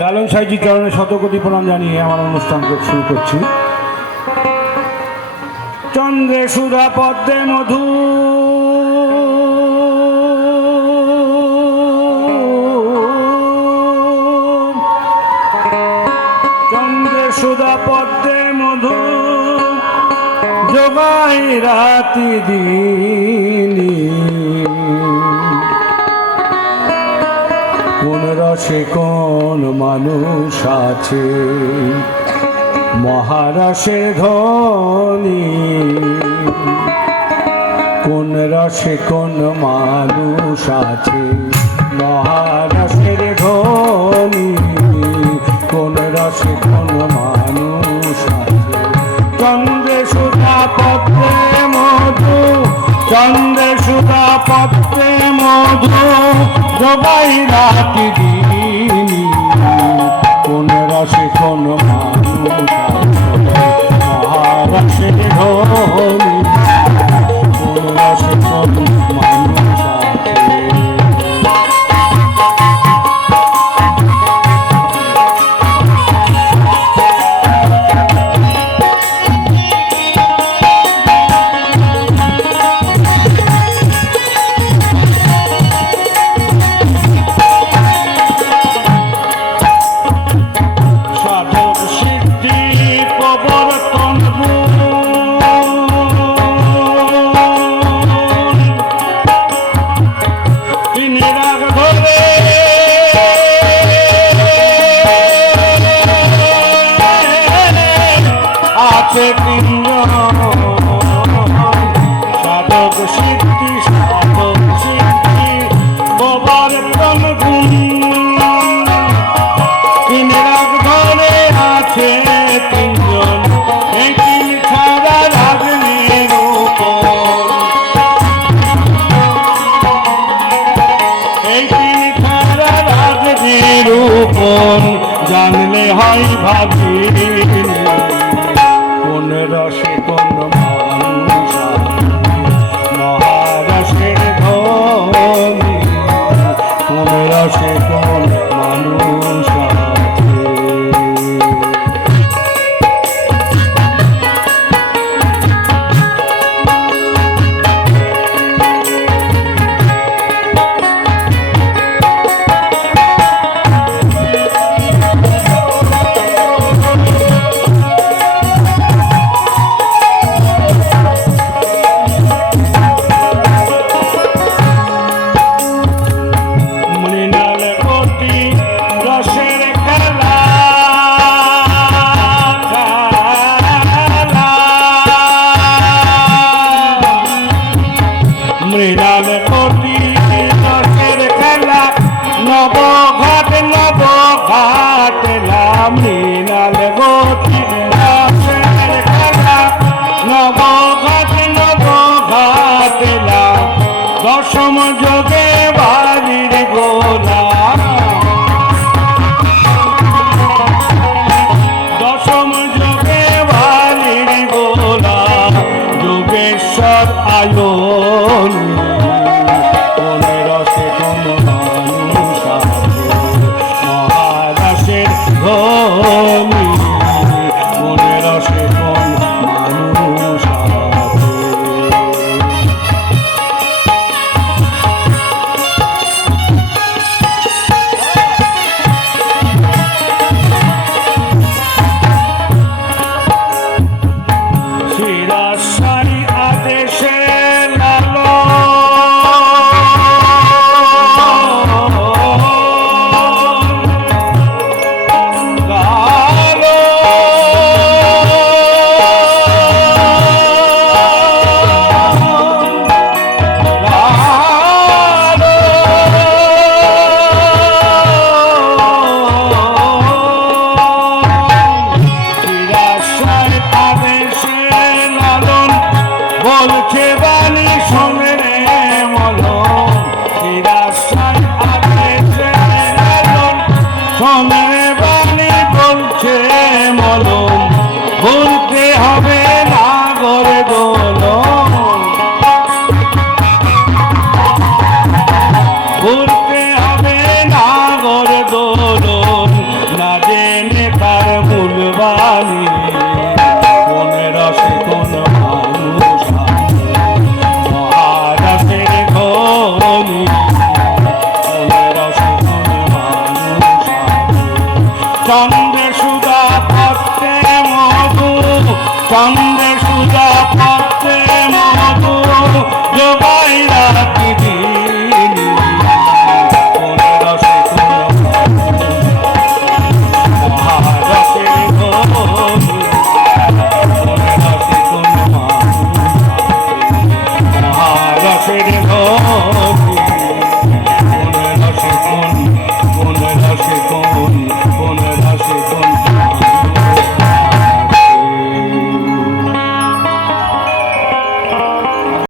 লালন সাইজির চরণে শতকোটি প্রণাম জানিয়ে আমার অনুষ্ঠান শুরু করছি। চন্দ্রে সুধা পদ্মে মধু। চন্দ্রে সুধা পদ্মে মধু। যোগাই রাতি দিন। রসে কোন মানুষ আছে? মহারসে ধনী। কোন রসে কোন মানুষ আছে? মহারসের ধনী। মধু সবাই রাতি দিন কোন রসে কোন মানুষ মহারসে ঢোল নিরূপণ জানলে হয় ভাবি। কোন রসে কোন সে কোনো ভুলতে হবে নাগর দোলো। ভুলতে হবে নাগর দোলো। না জেনে তার মূল বাড়ি মনে রসে কোন মানুষ সুদা পত্রে মধু যোগাই